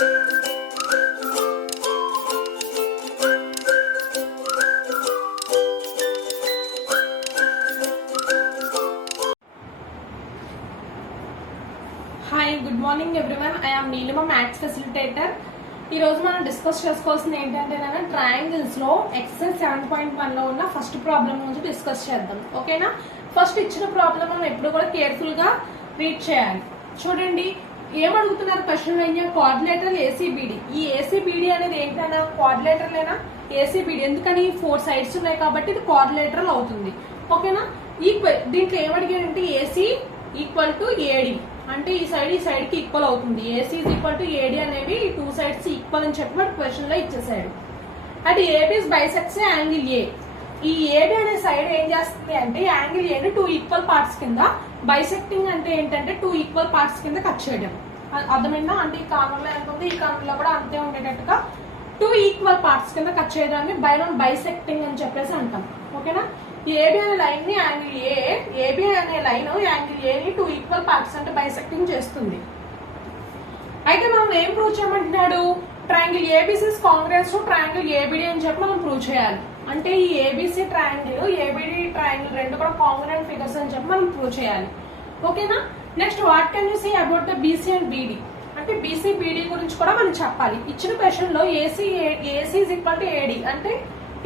Hi, good morning everyone. I am Neelima, maths facilitator. ఈ రోజు మనం డిస్కస్ చేసుకోవాల్సింది ఏంటంటే ట్రయాంగిల్స్ లో ఎక్సర్సైజ్ 7.1 లో ఉన్న ఫస్ట్ ప్రాబ్లం నుంచి డిస్కస్ చేద్దాం. ఓకేనా? ఫస్ట్ ఇచ్చిన ప్రాబ్లం మనం ఎప్పుడు కూడా కేర్ఫుల్ గా రీడ్ చేయాలి. చూడండి ఏమడుగుతున్నారు క్వశ్చన్ అయినా, క్వాడ్రిలేటరల్ ఏసీబీడి. ఈ ఏసీబీడి అనేది ఏంటన్నా క్వాడ్రిలేటరల్ అయినా ఏసీబీడి, ఎందుకని 4 సైడ్స్ ఉన్నాయి కాబట్టి ఇది క్వాడ్రిలేటరల్ అవుతుంది. ఓకేనా? దీంట్లో ఏమడిగాడంటే ఏసీ ఈక్వల్ టు ఏడి అంటే ఈ సైడ్ కి ఈక్వల్ అవుతుంది. AC is equal to AD అనేవి 2 సైడ్స్ ఈక్వల్ అని చెప్పి వాడు క్వశ్చన్ లో ఇచ్చేసాడు. అంటే ఏబీ బైసెక్ట్స్ యాంగిల్ ఏ. ఈ ఏబి అనే సైడ్ ఏం చేస్తుంది అంటే యాంగిల్ ఏని 2 ఈక్వల్ పార్ట్స్ కింద, బైసెక్టింగ్ అంటే ఏంటంటే 2 ఈక్వల్ పార్ట్స్ కింద కట్ చేయడం. అర్థమైందా? అంటే ఈ కార్నర్ లో ఎంత ఉంది, ఈ కార్నర్ లో కూడా అంతే ఉండేటట్టుగా 2 ఈక్వల్ పార్ట్స్ కింద కట్ చేయడాన్ని బైసెక్టింగ్ అని చెప్పేసి అంటాం. ఓకేనా? ఏబి అనే లైన్ ని యాంగిల్ ఏబి అనే లైన్ యాంగిల్ ఏని 2 ఈక్వల్ పార్ట్స్ అంటే బైసెక్టింగ్ చేస్తుంది. అయితే మనం ఏం ప్రూవ్ చేయమంటున్నాడు? Triangle ABC is congruent to triangle ABD అని చెప్పి మనం ప్రూవ్ చేయాలి. అంటే ఈ ఏబిసి ట్రయాంగిల్ ఏబిడి ట్రయాంగిల్ రెండు కూడా కాంగ్రుయెంట్ ఫిగర్స్ అని చెప్పి మనం ప్రూవ్ చేయాలి. ఓకేనా? Next what can you say about the BC and BD? అంటే బీసీ బీడీ గురించి కూడా మనం చెప్పాలి. ఇచ్చిన క్వశ్చన్ లో AC is equal to AD అంటే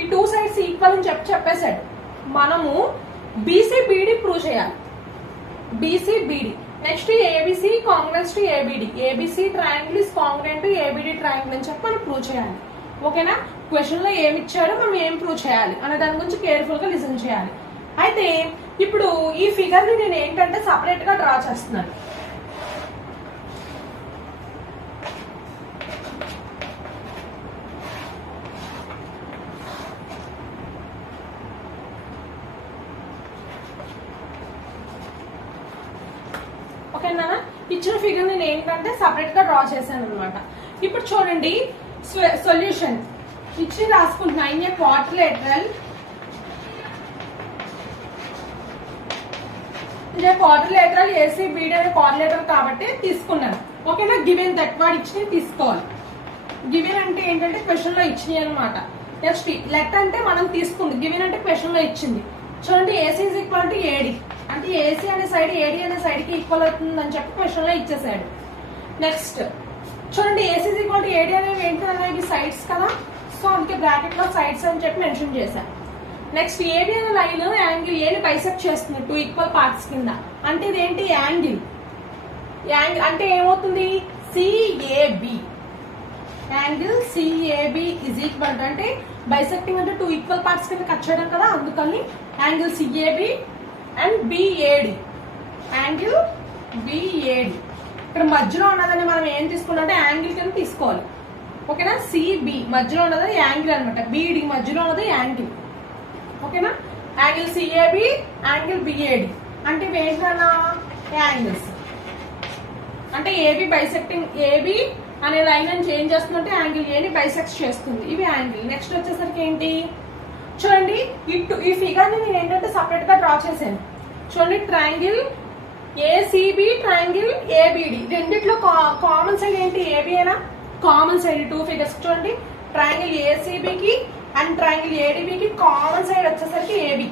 ఈ 2 సైడ్స్ ఈక్వల్ అని చెప్పేశాడు. మనము బీసీబీడి ప్రూవ్ చేయాలి. BC BD. Next ABC congruent to ABD. ABC triangle is congruent to ABD triangle అని చెప్పి మనం ప్రూవ్ చేయాలి. ఓకేనా? క్వశ్చన్ లో ఏమి ఇచ్చాడో మనం ఏం ప్రూవ్ చేయాలి అనే దాని గురించి కేర్ఫుల్ గా లిసన్ చేయాలి. అయితే ఇప్పుడు ఈ ఫిగర్ ని నేను ఏంటంటే సపరేట్ గా డ్రా చేస్తున్నాను. ఓకేనా? ఇచ్చిన ఫిగర్ నేను ఏంటంటే సపరేట్ గా డ్రా చేశాను అనమాట. ఇప్పుడు చూడండి సొల్యూషన్ ఇచ్చి రాసుకుంటున్నా. ఇన్ ఏ క్వాడ్రిలేటరల్ ఏసీబీడీ అనే క్వాడ్రిలేటరల్ కాబట్టి తీసుకున్నాను. ఓకేనా? గివెన్ దట్ వాడు ఇచ్చి తీసుకోవాలి. గివెన్ అంటే ఏంటంటే క్వశ్చన్ లో ఇచ్చినాయి అనమాట. నెక్స్ట్ లెట్ అంటే మనం తీసుకుంది, గివెన్ అంటే క్వశ్చన్ లో ఇచ్చింది. చూడండి AC is equal to AD అంటే ఏసీ అనే సైడ్ ఏడి అనే సైడ్ కి ఈక్వల్ అవుతుంది అని చెప్పి క్వశ్చన్ లో ఇచ్చేసాడు. నెక్స్ట్ చూడండి AC is equal to AD అనేవి ఏంటనేవి సైడ్స్ కదా, సో అందుకే బ్రాకెట్ లో సైడ్స్ అని చెప్పి మెన్షన్ చేశాను. నెక్స్ట్ ఏబి అనే లైన్ యాంగిల్ ఏని బైసెక్ట్ చేస్తుంది 2 ఈక్వల్ పార్ట్స్ కింద. అంటే ఇదేంటి యాంగిల్ అంటే ఏమవుతుంది CAB. Angle CAB is equal to అంటే బైసెక్టింగ్ అంటే 2 ఈక్వల్ పార్ట్స్ కింద కట్ చేయడం కదా, అందుకని angle CAB and BAD. Angle BAD ఇక్కడ మధ్యలో ఉన్నదని మనం ఏం తీసుకున్నామంటే యాంగిల్ కింద తీసుకోవాలి. ఓకేనా? సిబి మధ్యలో ఉన్నది యాంగిల్ అనమాట, బిడి మధ్యలో ఉన్నది యాంగిల్. ఓకేనా? యాంగిల్ సిఏబి యాంగిల్ బిఏడి అంటే ఏంటన్నా యాంగిల్స్. అంటే ఏబి బైసెక్టింగ్ ఏబి అనే లైన్ అని చేంజ్ చేస్తుందంటే యాంగిల్ ఏని బైసెక్ట్ చేస్తుంది. ఇవి యాంగిల్. నెక్స్ట్ వచ్చేసరికి ఏంటి చూడండి ఈ ఫిగర్ ని నేను ఏంటంటే సపరేట్ గా డ్రా చేశాను. చూడండి ట్రయాంగిల్ ఏసీబీ ట్రయాంగిల్ ఏబిడి రెండిట్లో కామన్ సైడ్ ఏంటి ఏబి అయినా కామన్ సైడ్ 2 ఫిగర్స్ చూడండి. ట్రయాంగిల్ ఏసీబీకి అండ్ ట్రయాంగిల్ ఏడిబికి కామన్ సైడ్ వచ్చేసరికి ఏబి.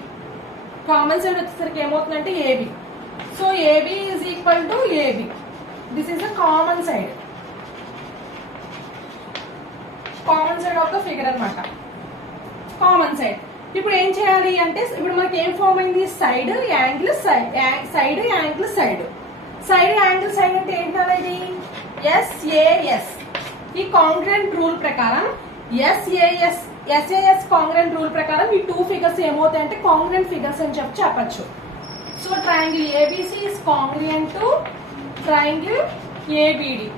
కామన్ సైడ్ వచ్చేసరికి ఏమవుతుందంటే AB. So AB is equal to AB. This is the common side of the figure అనమాట. Common side. ఇప్పుడు ఏం చేయాలి అంటే ఇప్పుడు మనకి ఏం ఫామ్ అయింది side angle side angle side angle side అంటే ఏంటనేది ఎస్ఏఎస్. ఈ కాంగ్రుయెంట్ రూల్ ప్రకారం ఎస్ఏఎస్ కాంగ్రుయెంట్ రూల్ ప్రకారం ఈ 2 ఫిగర్స్ ఏమవుతాయి అంటే కాంగ్రుయెంట్ ఫిగర్స్ అని చెప్పచ్చు. So triangle ABC is congruent to triangle ABD.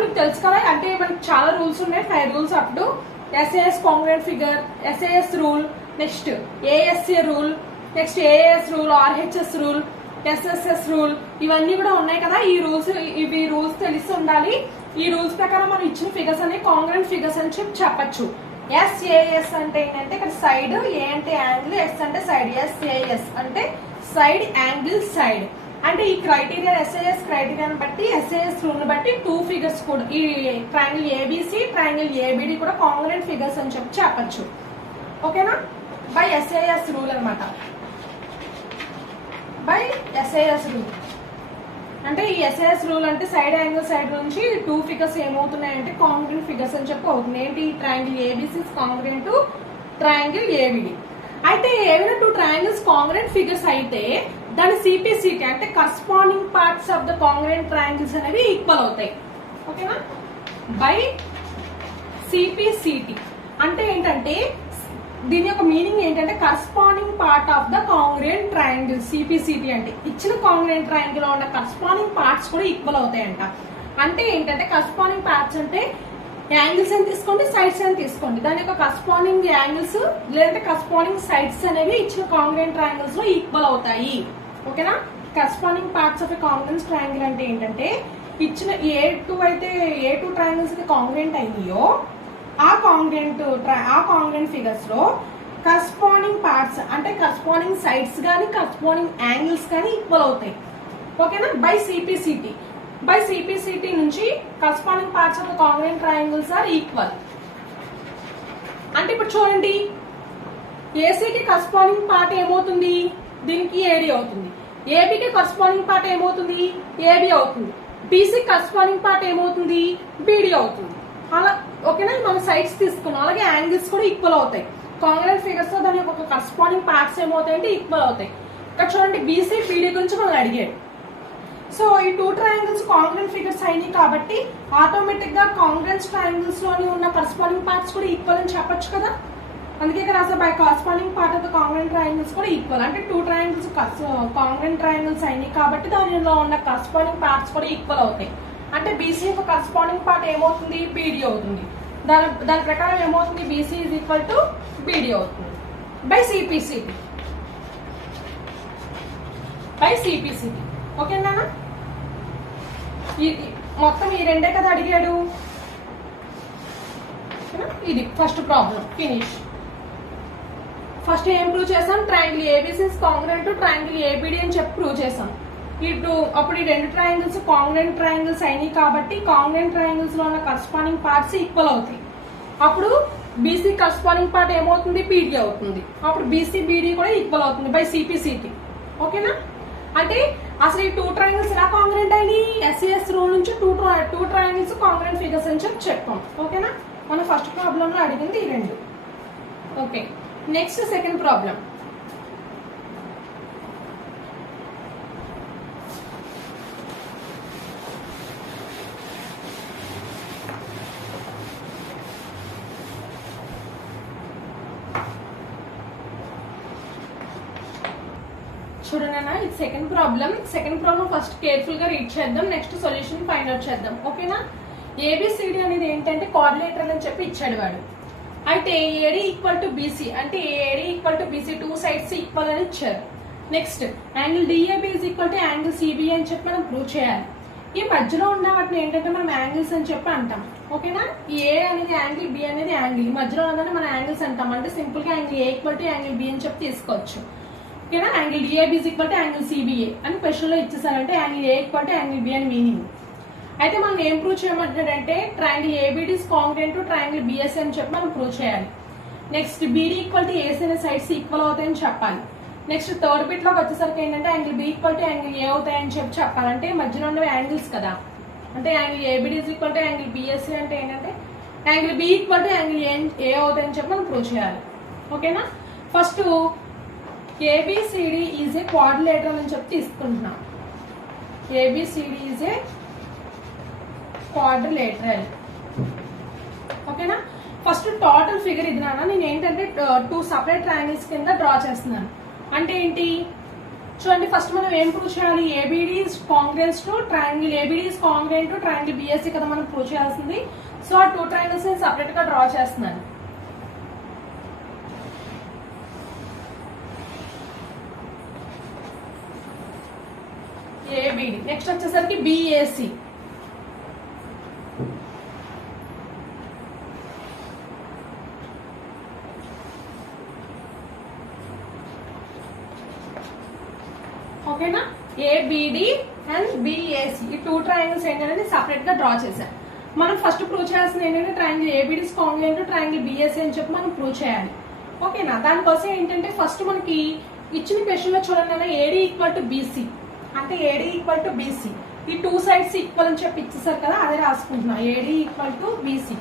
మీకు తెలుసు కదా, అంటే మనకి చాలా రూల్స్ ఉన్నాయి, 5 రూల్స్ అప్పుడు SAS congruent figure, SAS rule, next ASA rule, next AS rule, RHS rule, SSS rule, ఇవన్నీ కూడా ఉన్నాయి కదా. ఇవి రూల్స్ తెలిసి ఉండాలి. ఈ రూల్స్ ప్రకారం మనం ఇచ్చిన ఫిగర్స్ అనేవి కాంగ్రుయెంట్ ఫిగర్స్ అని చెప్పచ్చు. ఎస్ఏఎస్ అంటే ఏంటంటే ఇక్కడ సైడ్, ఏ అంటే యాంగిల్, ఎస్ అంటే సైడ్. ఎస్ఏఎస్ అంటే సైడ్ యాంగిల్ సైడ్. అంటే ఈ క్రైటీరియా ఎస్ఐఎస్ క్రైటీరియాని బట్టి ఎస్ఐఎస్ రూల్ బట్టి 2 ఫిగర్స్ కూడా ఈ ట్రయాంగిల్ ఏబిసి ట్రయాంగిల్ ఏబిడి కూడా కాంగ్రుయెంట్ ఫిగర్స్ అని చెప్పచ్చు. ఓకేనా, బై ఎస్ఐఎస్ రూల్ అనమాట. బై ఎస్ఐఎస్ రూల్ అంటే ఈ ఎస్ఐఎస్ రూల్ అంటే సైడ్ యాంగిల్ సైడ్ నుంచి 2 ఫిగర్స్ ఏమవుతున్నాయంటే కాంగ్రుయెంట్ ఫిగర్స్ అని చెప్పి అవుతుంది. ఏంటి, triangle ABC congruent to triangle ABD. అయితే ఏమైనా 2 ట్రయాంగిల్స్ కాంగ్రుయెంట్ ఫిగర్స్ అయితే దాని సిపిసిటి అంటే corresponding parts of the congruent triangles అనేవి ఈక్వల్ అవుతాయి. ఓకేనా, బై సిపిసిటి అంటే ఏంటంటే దీని యొక్క మీనింగ్ ఏంటంటే corresponding part of the congruent triangle. CPCT అంటే ఇచ్చిన కాంగ్రుయెంట్ ట్రయాంగిల్ లో ఉన్న కరస్పాండింగ్ పార్ట్స్ కూడా ఈక్వల్ అవుతాయంట. అంటే ఏంటంటే కరస్పాండింగ్ పార్ట్స్ అంటే యాంగిల్స్ అని తీసుకోండి, సైడ్స్ అని తీసుకోండి, దాని యొక్క కరస్పాండింగ్ యాంగిల్స్ లేదంటే కరస్పాండింగ్ సైడ్స్ అనేవి ఇచ్చిన కాంగ్రుయెంట్ ట్రయాంగిల్స్ లో ఈక్వల్ అవుతాయి. ఓకేనా, corresponding parts of a congruent triangle అంటే ఏంటంటే ఇచ్చిన ఏ టూ ట్రయాంగిల్స్ కాంగ్రుయెంట్ అయినాయో ఆ కాంగ్రుయెంట్ ఫిగర్స్ లో కరస్పాండింగ్ పార్ట్స్ అంటే కరస్పాండింగ్ సైడ్స్ కానీ కరస్పాండింగ్ యాంగిల్స్ కానీ ఈక్వల్ అవుతాయి. ఓకేనా, బై సిపిసిటి నుంచి corresponding parts of the congruent triangles are equal. అంటే ఇప్పుడు చూడండి, ఏసీకి కరస్పాండింగ్ పార్ట్ ఏమవుతుంది, దీనికి ఏడి అవుతుంది. ఏబికి కరస్పాండింగ్ పార్ట్ ఏమవుతుంది, ఏబి అవుతుంది. బీసీ కరస్పాండింగ్ పార్ట్ ఏమవుతుంది, బీడీ అవుతుంది. అలా ఓకేనా, మనం సైడ్స్ తీసుకున్నాం. అలాగే యాంగిల్స్ కూడా ఈక్వల్ అవుతాయి. కాంగ్రుయెంట్ ఫిగర్స్ తో దాని యొక్క కరస్పాండింగ్ పార్ట్స్ ఏమవుతాయంటే ఈక్వల్ అవుతాయి. ఇక్కడ చూడండి, బీసీ బీడీ గురించి మనం అడిగాడు. సో ఈ 2 ట్రయాంగిల్స్ కాంగ్రుయెంట్ ఫిగర్స్ అయినాయి కాబట్టి ఆటోమేటిక్ గా కాంగ్రుయెంట్ ట్రయాంగిల్స్ లోని ఉన్న కరస్పాండింగ్ పార్ట్స్ కూడా ఈక్వల్ అని చెప్పొచ్చు కదా. అందుకే ఇక్కడ అసలు by corresponding part of the congruent triangles కూడా ఈక్వల్. అంటే 2 ట్రయాంగిల్స్ కాంగ్రుయెంట్ ట్రయాంగిల్స్ అయినాయి కాబట్టి దానిలో ఉన్న కరస్పాండింగ్ పార్ట్స్ కూడా ఈక్వల్ అవుతాయి. అంటే బీసీ యొక్క కరస్పాండింగ్ పార్ట్ ఏమవుతుంది, బీడీ అవుతుంది. దాని ప్రకారం ఏమవుతుంది, BC is equal to BD అవుతుంది. By CPCT. ఓకేనా, మొత్తం ఈ రెండే కదా అడిగాడు. ఇది ఫస్ట్ ప్రాబ్లం ఫినిష్. ఫస్ట్ ఏం ప్రూవ్ చేసాం, triangle ABC congruent to triangle ABD అని చెప్పి ప్రూవ్ చేసాం. అప్పుడు ఈ 2 ట్రయాంగిల్స్ కాంగ్రుయెంట్ ట్రయాంగిల్స్ అయినాయి కాబట్టి కాంగ్రుయెంట్ ట్రయాంగిల్స్ లో ఉన్న కరస్పాండింగ్ పార్ట్స్ ఈక్వల్ అవుతాయి. అప్పుడు బీసీ కరస్పాండింగ్ పార్ట్ ఏమవుతుంది, బీడీ అవుతుంది. అప్పుడు బీసీ బీడీ కూడా ఈక్వల్ అవుతుంది బై సిపిసిటి. ఓకేనా, అంటే అసలు ఈ 2 ట్రయాంగిల్స్ ఎలా కాంగ్రుయెంట్ అయినాయి, ఎస్ఈఎస్ రూల్ నుంచి 2 ట్రయాంగిల్స్ కాంగ్రుయెంట్ ఫిగర్స్ అని చెప్పాం. ఓకేనా, మన ఫస్ట్ ప్రాబ్లం లో అడిగింది ఈ 2. Okay, next second problem. చూడండి, ఇది సెకండ్ ప్రాబ్లం ఫస్ట్ కేర్ఫుల్ గా రీడ్ చేద్దాం, నెక్స్ట్ సొల్యూషన్ ఫైండ్ అవుట్ చేద్దాం. ఓకేనా, ఏబిసిడి అనేది ఏంటంటే కోఆర్డినేటర్ అని చెప్పి ఇచ్చాడు వాడు. అయితే ఏడి ఈక్వల్ టు బీసీ అంటే AD equal to BC 2 sides equal అని ఇచ్చారు. Next angle DAB is equal to angle CB అని చెప్పి మనం ప్రూవ్ చేయాలి. ఈ మధ్యలో ఉన్న వాటిని ఏంటంటే మనం యాంగిల్స్ అని చెప్పి అంటాం. ఓకేనా, ఏ అనేది యాంగిల్, బి అనేది యాంగిల్, మధ్యలో ఉన్నదాన్ని మనం యాంగిల్స్ అంటాం. అంటే సింపుల్ గా angle A equal to angle B అని చెప్పి తీసుకోవచ్చు. ఓకేనా, angle DAB is equal to angle CBA అని క్వశ్చన్ లో ఇచ్చేసారంటే angle A equal to angle B అని మీనింగ్. అయితే మనం ఏం ప్రూవ్ చేయమంటాడంటే triangle ABD is congruent to triangle BSC అని చెప్పి మనం ప్రూవ్ చేయాలి. Next BD equal to AC అనే సైడ్స్ ఈక్వల్ అవుతాయని చెప్పాలి. నెక్స్ట్ థర్డ్ బిట్ లోకి వచ్చేసరికి ఏంటంటే angle B equal to angle A అవుతాయని చెప్పి చెప్పాలంటే మధ్యలో ఉండే యాంగిల్స్ కదా. అంటే angle ABD is equal to angle BSC అంటే ఏంటంటే angle B equal to angle A అవుతాయని చెప్పి మనం ప్రూవ్ చేయాలి. ఓకేనా, first ABCD is a quadrilateral అని చెప్పి తీసుకుంటున్నాం. ABCD is a quadrilateral. ఓకేనా, ఫస్ట్ టోటల్ ఫిగర్ ఇది నాన్న. నేను ఏంటంటే 2 సపరేట్ ట్రయాంగిల్స్ కింద డ్రా చేస్తున్నాను. అంటే ఏంటి చూడండి, ఫస్ట్ మనం ఏం ప్రూవ్ చేయాలి, ABD is congruent to triangle ABD is congruent to triangle BSC కదా మనం ప్రూవ్ చేయాల్సింది. సో ఆ 2 ట్రయాంగిల్స్ నేను సపరేట్ గా డ్రా చేస్తున్నాను. ఏబిడి నెక్స్ట్ వచ్చేసరికి బిఏసి. ఓకేనా, ఏబిడి అండ్ బిఏసి ఈ 2 ట్రయాంగిల్స్ ఏంటంటే సపరేట్ గా డ్రా చేశాను. మనం ఫస్ట్ ప్రూవ్ చేయాల్సింది ఏంటంటే ట్రయాంగిల్ ఏబిడి కాంగ్రుయెంట్ ట్రయాంగిల్ బిఎస్సి అని చెప్పి మనం ప్రూవ్ చేయాలి. ఓకేనా? దానికోసం ఏంటంటే ఫస్ట్ మనకి ఇచ్చిన క్వశ్చన్ లో చూడండి, ఏడి ఈక్వల్ టు బీసీ అంటే ఏడి ఈక్వల్ టు బీసీ ఈ 2 సైడ్స్ ఈక్వల్ అని చెప్పి ఇచ్చేసారు కదా, అదే రాసుకుంటున్నా. ఏడి ఈక్వల్ టు బీసీ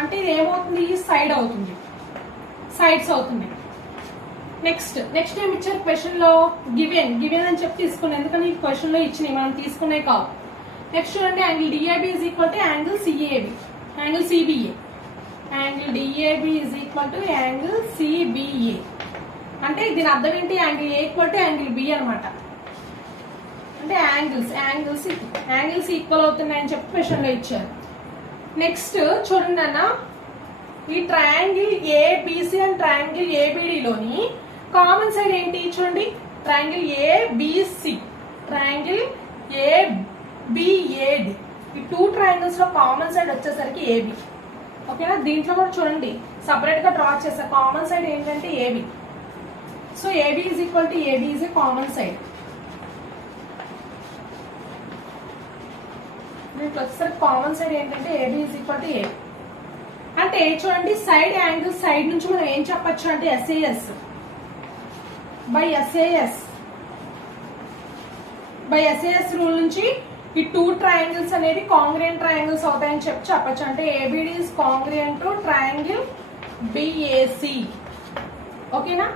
అంటే ఇది ఏమవుతుంది, సైడ్ అవుతుంది, సైడ్స్ అవుతుంది. నెక్స్ట్ ఏమి ఇచ్చారు క్వశ్చన్ లో, గివెన్ అని చెప్పి తీసుకున్నాం, ఎందుకని ఈ క్వశ్చన్ లో ఇచ్చినాయి, మనం తీసుకునే కావు. నెక్స్ట్ చూడండి, angle DAB is equal to angle CAB, angle CBA. Angle DAB is equal to angle CBA అంటే దీని అర్థం ఏంటి, angle A equal to angle B అనమాట. అంటే యాంగిల్స్ ఈక్వల్ అవుతున్నాయని చెప్పి క్వశ్చన్ లో ఇచ్చారు. నెక్స్ట్ చూడండి అన్న, ఈ ట్రయాంగిల్ ఏబిసి అండ్ ట్రయాంగిల్ ఏబిడిలోని కామన్ సైడ్ ఏంటి చూడండి, ట్రయాంగిల్ ఏబిసి ట్రయాంగిల్ ఏబిఏడి ఈ 2 ట్రయాంగిల్స్ లో కామన్ సైడ్ వచ్చేసరికి ఏబి. ఓకేనా? దీంట్లో కూడా చూడండి సపరేట్ గా డ్రా చేసా, కామన్ సైడ్ ఏంటంటే AB. So AB is equal to AB is a common side. దీంట్లో వచ్చేసరికి కామన్ సైడ్ ఏంటంటే AB is equal to AB. అంటే చూడండి సైడ్ యాంగిల్ సైడ్ నుంచి మనం ఏం చెప్పచ్చు అంటే ఎస్ఏఎస్ బై ఎస్ఏఎస్ రూల్ నుంచి ఈ 2 ట్రయాంగిల్స్ అనేవి కాంగ్రుయెంట్ ట్రయాంగిల్స్ అవుతాయని చెప్పచ్చు. అంటే ABD is congruent to triangle BAC. ఓకేనా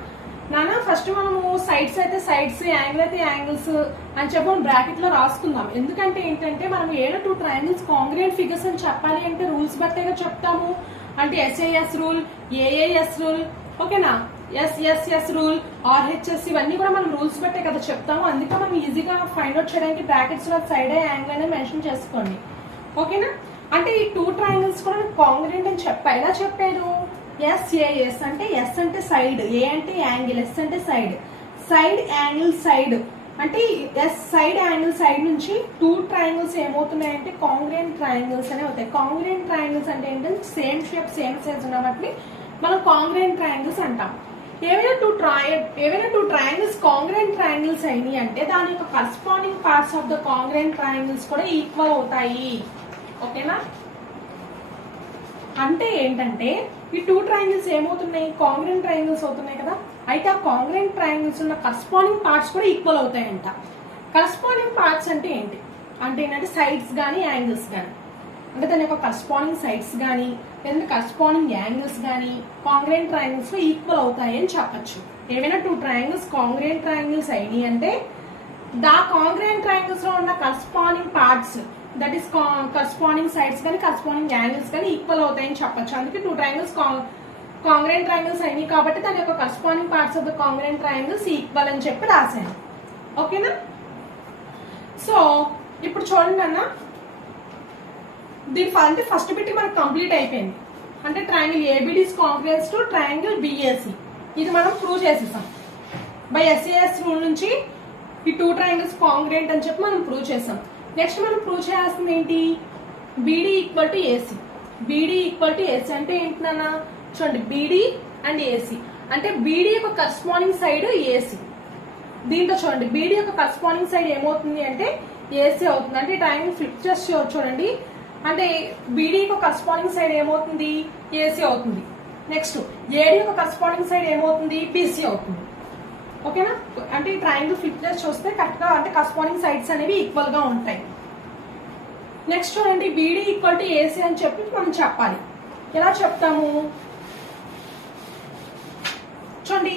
నాన్న? ఫస్ట్ మనము సైడ్స్ అయితే సైడ్స్, యాంగిల్ అయితే యాంగిల్స్ అని చెప్పి మనం బ్రాకెట్ లో రాసుకుందాం. ఎందుకంటే ఏంటంటే మనం ఏదో 2 ట్రయాంగిల్స్ కాంగ్రుయెంట్ ఫిగర్స్ అని చెప్పాలి అంటే రూల్స్ బట్టేగా చెప్తాము. అంటే ఎస్ఏఎస్ రూల్, ఏఏఎస్ రూల్, ఓకేనా, ఎస్ఎస్ఎస్ రూల్, ఆర్హెచ్ఎస్ ఇవన్నీ కూడా మనం రూల్స్ బట్టే కదా చెప్తాము. అందుకే మనం ఈజీగా ఫైండ్ అవుట్ చేయడానికి బ్రాకెట్స్ లో సైడ్ యాంగిల్ అనేది మెన్షన్ చేసుకోండి. ఓకేనా? అంటే ఈ 2 ట్రయాంగిల్స్ కూడా కాంగ్రుయెంట్ అని చెప్పా. ఎలా చెప్పారు, ఎస్ఏఎస్ అంటే ఎస్ అంటే సైడ్, ఏ అంటే యాంగిల్, ఎస్ అంటే సైడ్ యాంగిల్ సైడ్ అంటే ఎస్ సైడ్ యాంగిల్ సైడ్ నుంచి 2 ట్రయాంగిల్స్ ఏమవుతున్నాయంటే కాంగ్రుయెంట్ ట్రయాంగిల్స్ అనే అవుతాయి. కాంగ్రుయెంట్ ట్రయాంగిల్స్ అంటే ఏంటంటే సేమ్ షేప్ సేమ్ సైజ్ ఉన్న వాటిని మనం కాంగ్రుయెంట్ ట్రయాంగిల్స్ అంటాం. ఏవైనా టూ ట్రయాంగిల్స్ కాంగ్రుయెంట్ ట్రయాంగిల్స్ అయినాయి అంటే దాని యొక్క corresponding parts of the congruent triangles కూడా ఈక్వల్ అవుతాయి. ఓకేనా? అంటే ఏంటంటే ఈ 2 ట్రయాంగిల్స్ ఏమవుతున్నాయి, కాంగ్రుయెంట్ ట్రయాంగిల్స్ అవుతున్నాయి కదా. అయితే ఆ కాంగ్రుయెంట్ ట్రయాంగిల్స్ ఉన్న కరస్పాండింగ్ పార్ట్స్ కూడా ఈక్వల్ అవుతాయంట. కరస్పాండింగ్ పార్ట్స్ అంటే ఏంటి అంటే ఏంటంటే సైడ్స్ కానీ యాంగిల్స్ కానీ, అంటే దాని యొక్క కరస్పాండింగ్ సైడ్స్ కానీ లేదంటే కరస్పాండింగ్ యాంగిల్స్ కానీ కాంగ్రుయెంట్ ట్రయాంగిల్స్ లో ఈక్వల్ అవుతాయి అని చెప్పచ్చు. ఏవైనా 2 ట్రయాంగిల్స్ కాంగ్రుయెంట్ ట్రయాంగిల్స్ అయినాయి అంటే దా కాంగ్రుయెంట్ ట్రయాంగిల్స్ లో ఉన్న corresponding parts that is corresponding sides కానీ కరస్పాండింగ్ యాంగిల్స్ కానీ ఈక్వల్ అవుతాయని చెప్పచ్చు. అందుకే 2 ట్రయాంగిల్స్ కాంగ్రుయెంట్ ట్రయాంగిల్స్ అయినాయి కాబట్టి దాని యొక్క corresponding parts of the congruent triangles equal అని చెప్పి రాశాను. ఓకేనా? సో ఇప్పుడు చూడండి అన్న, దీని అంటే ఫస్ట్ బిట్ మనకు కంప్లీట్ అయిపోయింది. అంటే triangle ABD is congruent to triangle BAC ఇది మనం ప్రూవ్ చేసేసాం. బై ఎస్ఏఎస్ రూల్ నుంచి ఈ 2 ట్రయాంగిల్స్ కాంగ్రుయెంట్ అని చెప్పి మనం ప్రూవ్ చేసాం. నెక్స్ట్ మనం ప్రూవ్ చేయాల్సింది ఏంటి, beedi equal to AC. Beedi equal to AC అంటే ఏంటన్నా చూడండి, బీడీ అండ్ ఏసీ అంటే బీడీ యొక్క కరస్పాండింగ్ సైడ్ ఏసీ. దీంట్లో చూడండి బీడీ యొక్క కరస్పాండింగ్ సైడ్ ఏమవుతుంది అంటే ఏసీ అవుతుంది. అంటే ట్రయాంగిల్ ఫ్లిప్ చేసి చూడండి, అంటే బీడీ యొక్క కరస్పాండింగ్ సైడ్ ఏమవుతుంది, ఏసీ అవుతుంది. నెక్స్ట్ ఏడీ యొక్క కరస్పాండింగ్ సైడ్ ఏమవుతుంది, బీసీ అవుతుంది. ఓకేనా? అంటే ఈ ట్రయాంగిల్ ఫ్లిప్ చేసి చూస్తే కరెక్ట్ గా అంటే కరస్పాండింగ్ సైడ్స్ అనేవి ఈక్వల్ గా ఉంటాయి. నెక్స్ట్ చూడండి, బీడీ ఈక్వల్ టు ఏసీ అని చెప్పి మనం చెప్పాలి. ఎలా చెప్తాము చూడండి,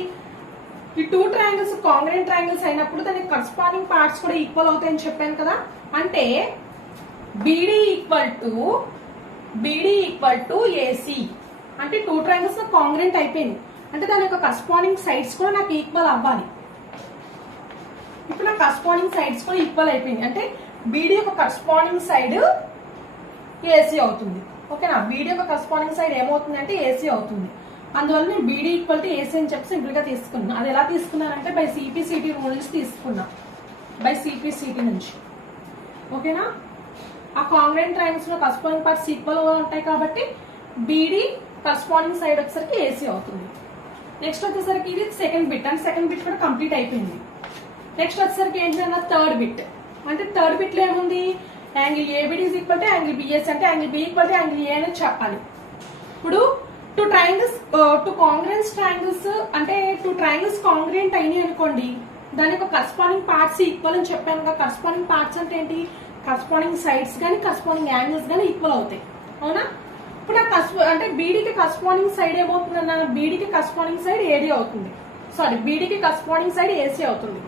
ఈ 2 ట్రయాంగిల్స్ కాంగ్రుయెంట్ ట్రయాంగిల్స్ అయినప్పుడు దానికి కరస్పాండింగ్ పార్ట్స్ కూడా ఈక్వల్ అవుతాయని చెప్పాను కదా. అంటే బీడీ ఈక్వల్ టు ఏసీ అంటే 2 ట్రయాంగిల్స్ కాంగ్రుయెంట్ అయిపోయింది అంటే దాని యొక్క కరస్పాండింగ్ సైడ్స్ కూడా నాకు ఈక్వల్ అవ్వాలి. ఇప్పుడు నాకు కరస్పాండింగ్ సైడ్స్ కూడా ఈక్వల్ అయిపోయింది అంటే బీడీ యొక్క కరస్పాండింగ్ సైడ్ ఏసీ అవుతుంది. ఓకేనా? బీడీ యొక్క కరస్పాండింగ్ సైడ్ ఏమవుతుంది అంటే ఏసీ అవుతుంది. అందువల్ల నేను బీడీ ఈక్వల్ టు ఏసీ అని చెప్పి సింపుల్ గా తీసుకున్నాను. అది ఎలా తీసుకున్నానంటే బై సిపిసిటీ రూల్ నుంచి తీసుకున్నా, బై సిపిసిటీ నుంచి. ఓకేనా? ఆ కాంగ్రుయెంట్ ట్రయాంగిల్స్ లో కరస్పాండింగ్ పార్ట్స్ ఈక్వల్ గా ఉంటాయి కాబట్టి బీడీ కరస్పాండింగ్ సైడ్ వచ్చేసరికి ఏసీ అవుతుంది. నెక్స్ట్ వచ్చేసరికి ఇది second bit and second bit కూడా కంప్లీట్ అయిపోయింది. నెక్స్ట్ వచ్చేసరికి ఏంటన్నా థర్డ్ బిట్. అంటే థర్డ్ బిట్ లో ఏముంది, angle ABD is equal to angle BS అంటే angle B equal to angle A అనేది చెప్పాలి. ఇప్పుడు టూ కాంగ్రెన్స్ ట్రయాంగిల్స్ అంటే టూ ట్రయాంగిల్స్ కాంగ్రెంట్ అయినాయి అనుకోండి, దాని యొక్క కరస్పాండింగ్ పార్ట్స్ ఈక్వల్ అని చెప్పాను కదా. కరస్పాండింగ్ పార్ట్స్ అంటే ఏంటి, కరస్పాండింగ్ సైడ్స్ కానీ కరస్పాండింగ్ యాంగిల్స్ కానీ ఈక్వల్ అవుతాయి, అవునా. ఇప్పుడు అంటే బీడీకి కరస్పాండింగ్ సైడ్ ఏమవుతుందన్న, బీడీకి కరస్పాండింగ్ సైడ్ ఏడీ అవుతుంది, సారీ బీడీకి కరస్పాండింగ్ సైడ్ ఏసీ అవుతుంది.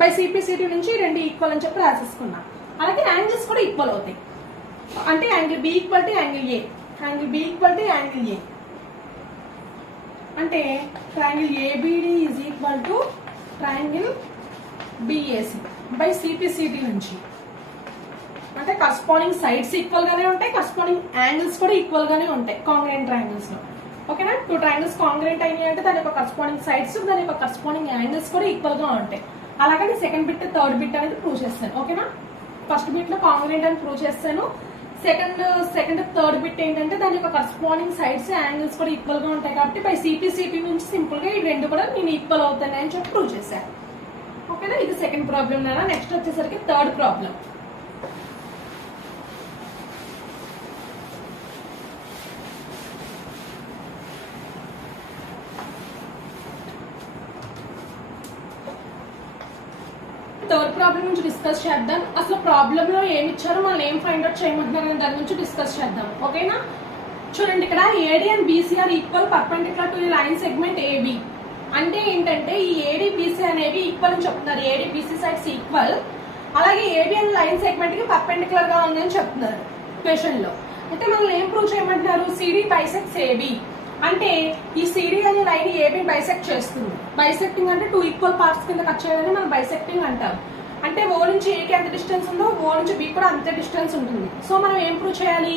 బై సిపిసిటీ నుంచి రెండు ఈక్వల్ అని చెప్పి రాసేసుకున్నా. అలాగే యాంగిల్స్ కూడా ఈక్వల్ అవుతాయి. అంటే angle B equal to angle A, angle B equal to angle A అంటే triangle ABD is equal to triangle BAC by CPCT నుంచి. అంటే కరస్పాండింగ్ సైడ్స్ ఈక్వల్ గానే ఉంటాయి, కరస్పాండింగ్ యాంగిల్స్ కూడా ఈక్వల్ గానే ఉంటాయి కాంగ్రెంట్ ట్రయాంగిల్స్ లో, ఓకేనా. టూ ట్రయాంగిల్స్ కాంగ్రెంట్ అయినాయి అంటే దాని యొక్క కరస్పాండింగ్ సైడ్స్ దాని యొక్క కరస్పాండింగ్ యాంగిల్స్ కూడా ఈక్వల్ గా ఉంటాయి. అలాగే సెకండ్ బిట్ థర్డ్ బిట్ అనేది ప్రూవ్ చేస్తాను, ఓకేనా. ఫస్ట్ బిట్ లో కాంగ్రెంట్ అని ప్రూవ్ చేస్తాను. సెకండ్ థర్డ్ బిట్ ఏంటంటే దాని యొక్క కరస్పాండింగ్ సైడ్స్ యాంగిల్స్ కూడా ఈక్వల్ గా ఉంటాయి కాబట్టి బై సిపిసిటీ నుంచి సింపుల్ గా ఈ రెండు కూడా నేను ఈక్వల్ అవుతాయి అని చెప్పి ప్రూవ్ చేశాను, ఓకేనా. ఇది సెకండ్ ప్రాబ్లం నానా. నెక్స్ట్ వచ్చేసరికి థర్డ్ ప్రాబ్లం. థర్డ్ ప్రాబ్లం నుంచి డిస్కస్ చేద్దాం. అసలు ప్రాబ్లం లో ఏమి ఇచ్చారో మనం ఏం ఫైండ్ అవుట్ చేయమంటున్నారు అనే దాని నుంచి డిస్కస్ చేద్దాం, ఓకేనా. చూడండి, ఇక్కడ AD and BC are equal perpendicular to the line segment AB. అంటే ఏంటంటే ఈ ఏడి బీసీ అనేవి ఈక్వల్ అని చెప్తున్నారు, ఏడి బీసీ సైడ్స్ ఈక్వల్. అలాగే ఏబి అండ్ లైన్ సెగ్మెంట్ కి పర్పెండిక్యులర్ గా ఉందని చెప్తున్నారు క్వశ్చన్ లో. అంటే మనం ఏం ప్రూవ్ చేయమంటున్నారు, సిడి బైసెక్ట్స్ ఏబి. అంటే ఈ సిడి అనే లైన్ ఏబి బైసెక్ట్ చేస్తుంది. బైసెక్టింగ్ అంటే టూ ఈక్వల్ పార్ట్స్ కింద కట్ చేయడానికి మనం బైసెక్టింగ్ అంటాం. అంటే ఓ నుంచి ఏకి ఎంత డిస్టెన్స్ ఉందో ఓ నుంచి బి కూడా అంతే డిస్టెన్స్ ఉంటుంది. సో మనం ఏం ప్రూవ్ చేయాలి,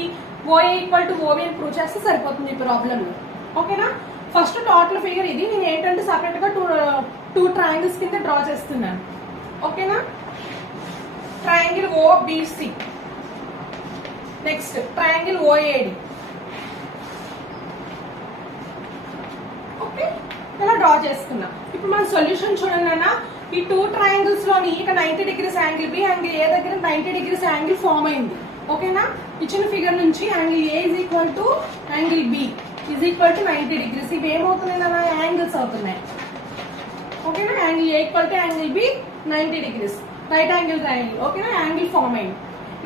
ఓఏ ఈక్వల్ టు ఓబి అని ప్రూవ్ చేస్తే సరిపోతుంది ఈ ప్రాబ్లం లో, ఓకేనా. ఫస్ట్ టోటల్ ఫిగర్ ఇది. నేను ఏంటంటే సపరేట్ గా టూ ట్రయాంగిల్స్ కింద డ్రా చేస్తున్నాను, ఓకేనా. Triangle OBC, next triangle OAD, okay. ఇలా డ్రా చేసుకున్నా. ఇప్పుడు మన సొల్యూషన్ చూడండి అన్న, ఈ టూ ట్రయాంగిల్స్ లోని ఇక 90 degrees angle B, angle A దగ్గర 90 degrees యాంగిల్ ఫార్మ్ అయింది, ఓకేనా. ఇచ్చిన ఫిగర్ నుంచి angle A is equal to angle B is equal to 90 degrees. ఇవి ఏమవుతున్నాయి అన్న, యాంగిల్స్ అవుతున్నాయి, ఓకేనా. Angle A equal to angle B 90 degrees, right angle triangle, ఓకేనా. యాంగిల్ ఫార్మ్ అయింది.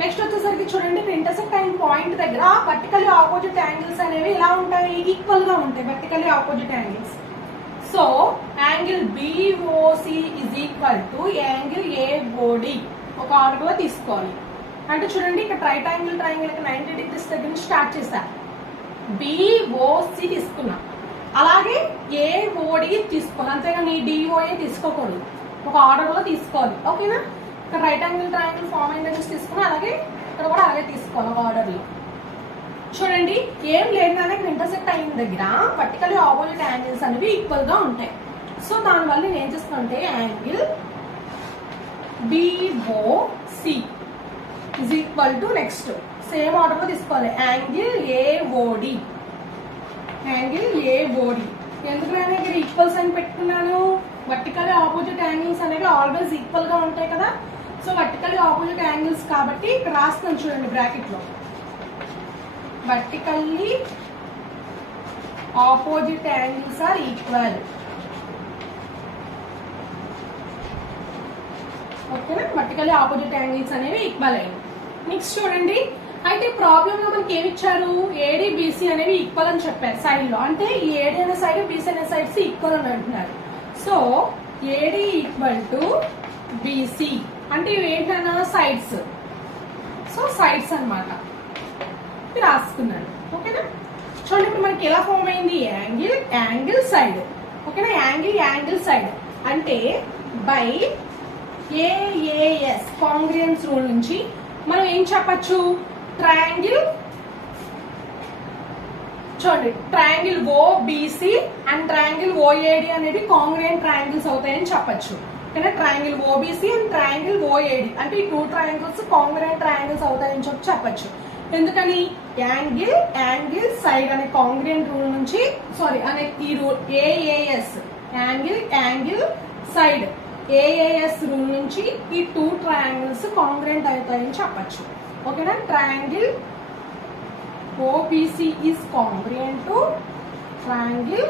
నెక్స్ట్ వచ్చేసరికి చూడండి, ఇంటర్సెక్ట్ అయిన పాయింట్ దగ్గర వర్టికల్లీ ఆపోజిట్ యాంగిల్స్ అనేవి ఎలా ఉంటాయి, ఈక్వల్ గా ఉంటాయి, vertically opposite angles. So angle BOC is equal to angle AOD ఒక ఆర్డర్ లో తీసుకోవాలి. అంటే చూడండి, ఇక్కడ రైట్ యాంగిల్ ట్రయాంగిల్ 90 degrees దగ్గర నుంచి స్టార్ట్ చేశా, బిఓసి తీసుకున్నా. అలాగే ఏఓడి తీసుకోవాలి, అంతేగాని డిఓఏ తీసుకోకూడదు, ఒక ఆర్డర్ లో తీసుకోవాలి, ఓకేనా. ఇక్కడ రైట్ యాంగిల్ ట్రయాంగిల్ ఫార్మ్ అయిన దగ్గర తీసుకున్నా, అలాగే ఇక్కడ కూడా అలాగే తీసుకోవాలి ఒక ఆర్డర్ లో. చూడండి, ఏం లేదన్నా ఇక్కడ ఇంటర్సెక్ట్ అయిన దగ్గర వర్టికల్లీ ఆపోజిట్ యాంగిల్స్ అనేవి ఈక్వల్ గా ఉంటాయి. సో దానివల్ల నేను ఏం చేస్తానంటే angle BOC is equal to next same order లో తీసుకోవాలి యాంగిల్ ఏఓడి, యాంగిల్ ఏఓడి. ఎందుకు నేను ఇక్కడ ఈక్వల్స్ అని పెట్టుకున్నాను, వర్టికల్లీ ఆపోజిట్ యాంగిల్స్ అనేవి ఆల్వేస్ ఈక్వల్ గా ఉంటాయి కదా. సో వర్టికల్లీ ఆపోజిట్ యాంగిల్స్ కాబట్టి ఇక్కడ రాస్తున్నాను చూడండి బ్రాకెట్ లో, vertically opposite angles are equal, ఓకేనా. వర్టికల్లీ ఆపోజిట్ యాంగిల్స్ అనేవి ఈక్వల్ అయ్యింది. నెక్స్ట్ చూడండి, అయితే ప్రాబ్లమ్ లో మనకి ఏమి ఇచ్చారు, ఏడి బీసీ అనేవి ఈక్వల్ అని చెప్పారు సైడ్ లో. అంటే ఈ ఏడి అనే సైడ్ బీసీ అనే సైడ్స్ ఈక్వల్ అని అంటున్నారు. So AD equal to BC అంటే ఇవి ఏంటన్నా సైడ్స్, సో సైడ్స్ అన్నమాట రాసుకున్నాను, ఓకేనా. చూడండి, ఇప్పుడు మనకి ఎలా ఫామ్ అయింది, యాంగిల్ సైడ్, ఓకేనా. యాంగిల్ సైడ్ అంటే బై ఏఏఎస్ కాంగ్రియన్స్ రూల్ నుంచి మనం ఏం చెప్పచ్చు, ట్రయాంగిల్ చూడండి, ట్రయాంగిల్ ఓబిసి అండ్ ట్రయాంగిల్ ఓఏడి అనేవి కాంగ్రియన్ ట్రయాంగిల్స్ అవుతాయని చెప్పచ్చు, ఓకేనా. ట్రయాంగిల్ ఓబిసి అండ్ ట్రయాంగిల్ ఓఏడి అంటే ఈ టూ ట్రయాంగిల్స్ కాంగ్రియన్ ట్రయాంగిల్స్ అవుతాయని చెప్పచ్చు. ఎందుకని, యాంగిల్ సైడ్ అనే కాంగ్రియన్ రూల్ నుంచి, సారీ అనే ఈ rule AAS angle side AAS rule నుంచి ఈ 2 ట్రయాంగిల్స్ కాంగ్రెంట్ అవుతాయని చెప్పచ్చు. ఓకేనా? Triangle OBC is congruent to triangle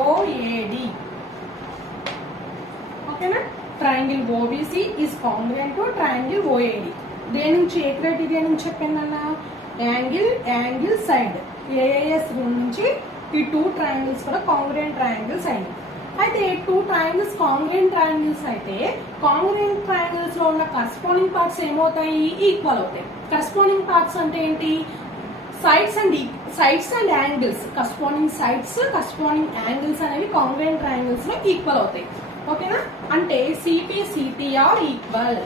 OAD. ఓకేనా? Triangle OBC is congruent to triangle OAD. దేని నుంచి ఏ క్రైటీరియా నుంచి చెప్పిందన్నా? Angle side. ఏఏఎస్ రూల్ నుంచి ఈ 2 ట్రయాంగిల్స్ కూడా కాంగ్రెంట్ ట్రయాంగిల్స్ అయింది. అయితే 2 ట్రయాంగిల్స్ కాంగ్రెంట్ ట్రయాంగిల్స్ అయితే కాంగ్రెంట్ ట్రయాంగిల్స్ లో ఉన్న కరస్పాండింగ్ పార్ట్స్ ఏమవుతాయి? ఈక్వల్ అవుతాయి. కరస్పాండింగ్ పార్ట్స్ అంటే ఏంటి? Sides and angles. Corresponding sides, corresponding angles అనేవి కాంగ్రెంట్ ట్రయాంగిల్స్ లో ఈక్వల్ అవుతాయి. ఓకేనా? అంటే CP city are equal.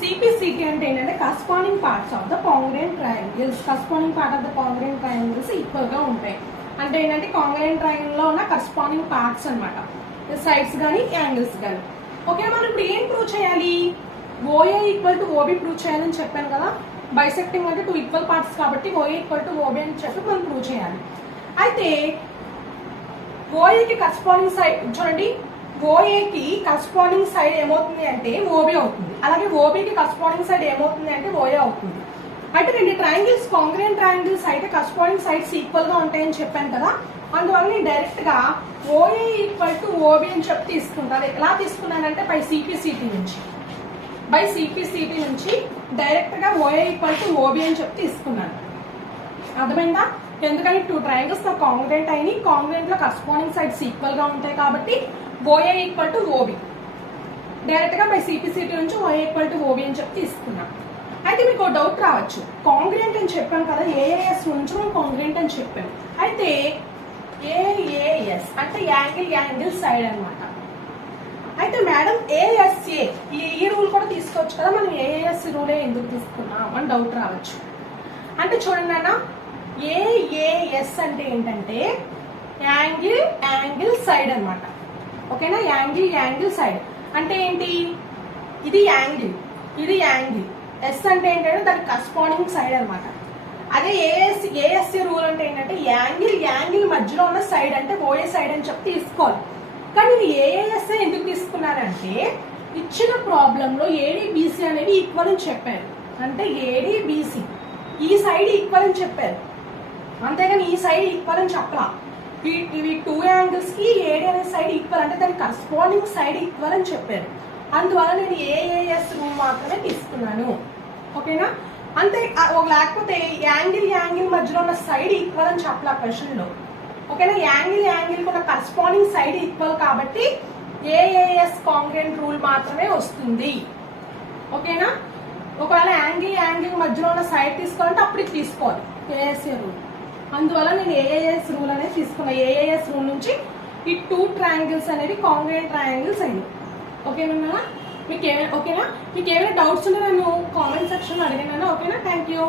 CPCT అంటే ఏంటంటే corresponding parts of the congruent triangles. Corresponding part of the congruent triangles equal గా ఉంటాయి. అంటే ఏంటంటే కాంగ్రెంట్ ట్రయాంగిల్ లో ఉన్న కరస్పాండింగ్ పార్ట్స్ అన్నమాట, సైడ్స్ గానీ యాంగిల్స్ గానీ. ఓకే, మనం ఇప్పుడు ఏం ప్రూవ్ చేయాలి? OA equal to OB prove చేయాలని చెప్పాను కదా. బైసెక్టింగ్ అంటే 2 ఈక్వల్ పార్ట్స్ కాబట్టి ఓఏ ఈక్వల్ టు ఓబి అని చెప్పి మనం ప్రూవ్ చేయాలి. అయితే ఓఏకి కరస్పాండింగ్ సైడ్ చూడండి, ఓఏకి కరస్పాండింగ్ సైడ్ ఏమవుతుంది అంటే ఓబి అవుతుంది. అలాగే ఓబికి కరస్పాండింగ్ సైడ్ ఏమవుతుంది అంటే ఓఏ అవుతుంది. అంటే 2 ట్రయాంగిల్స్ కాంగ్రెంట్ ట్రయాంగిల్స్ అయితే కరస్పాండింగ్ సైడ్స్ ఈక్వల్ గా ఉంటాయని చెప్పాను కదా. అందువల్ల నేను డైరెక్ట్ గా ఓఏ ఈక్వల్ టు ఓబి అని చెప్పి తీసుకుంటాను. ఎలా తీసుకున్నానంటే బై సిపిసిటి నుంచి డైరెక్ట్ గా ఓఏ ఈక్వల్ టు ఓబి అని చెప్పి తీసుకున్నాను. అర్థమైందా? ఎందుకంటే 2 ట్రయాంగిల్స్ నాకు కాంగ్రెంట్ అయినాయి. కాంగ్రెంట్ లో కరస్పాండింగ్ సైడ్స్ ఈక్వల్ గా ఉంటాయి కాబట్టి OA equal to OB. Direct గా బై సిపిసిటి నుంచి ఓఏ ఈక్వల్ టు ఓబి అని చెప్పి తీసుకున్నాం. అయితే మీకు డౌట్ రావచ్చు, కాంగ్రెంట్ అని చెప్పాం కదా, ఏఏఎస్ నుంచి మనం కాంగ్రెంట్ అని చెప్పాం. అయితే ఏఏఎస్ అంటే యాంగిల్ సైడ్ అన్నమాట. అయితే మేడం ఏఎస్ఏ ఈ రూల్ కూడా తీసుకోవచ్చు కదా, మనం ఏఏఎస్ రూలే ఎందుకు తీసుకున్నాం అని డౌట్ రావచ్చు. అంటే చూడండి నాన్న, ఏఏఎస్ అంటే ఏంటంటే యాంగిల్ సైడ్ అన్నమాట. ఓకేనా? యాంగిల్ సైడ్ అంటే ఏంటి? ఇది యాంగిల్. ఎస్ అంటే ఏంటంటే దానికి కరస్పాండింగ్ సైడ్ అన్నమాట. అదే ఏఎస్ఏ రూల్ అంటే ఏంటంటే యాంగిల్ మధ్యలో ఉన్న సైడ్ అంటే ఓఏ సైడ్ అని చెప్పి తీసుకోవాలి. కానీ ఇది ఏఏఎస్ఏ ఎందుకు తీసుకున్నారంటే ఇచ్చిన ప్రాబ్లం లో ఏడీబీసీ అనేది ఈక్వల్ అని చెప్పారు. అంటే ఏడీబీసీ ఈ సైడ్ ఈక్వల్ అని చెప్పారు, అంతేగాని ఈ సైడ్ ఈక్వల్ అని చెప్పలా. ఇవి 2 యాంగిల్స్ కి ఏడి అనే సైడ్ ఈక్వల్ అంటే దాని కరస్పాండింగ్ సైడ్ ఈక్వల్ అని చెప్పారు. అందువల్ల నేను ఏఏఎస్ రూల్ మాత్రమే తీసుకున్నాను. ఓకేనా? అంతే. లేకపోతే యాంగిల్ మధ్యలో ఉన్న సైడ్ ఈక్వల్ అని చెప్పలా క్వశ్చన్ లో. ఓకేనా? యాంగిల్ ఉన్న కరస్పాండింగ్ సైడ్ ఈక్వల్ కాబట్టి ఏఏఎస్ కాంగ్రెంట్ రూల్ మాత్రమే వస్తుంది. ఓకేనా? ఒకవేళ యాంగిల్ మధ్యలో ఉన్న సైడ్ తీసుకోవాలంటే అప్పుడు ఇది తీసుకోవాలి ఏఎస్ఏ రూల్. అందువల్ల నేను ఏఏఎస్ రూల్ అనేది తీసుకున్నా. ఏఏఎస్ రూల్ నుంచి ఈ 2 ట్రయాంగిల్స్ అనేవి కాంగ్రెంట్ ట్రయాంగిల్స్ అయింది. ఓకేనా? మీకు ఏమైనా డౌట్స్ ఉంటే నన్ను కామెంట్ సెక్షన్ లో అడిగినాను. ఓకేనా? Thank you.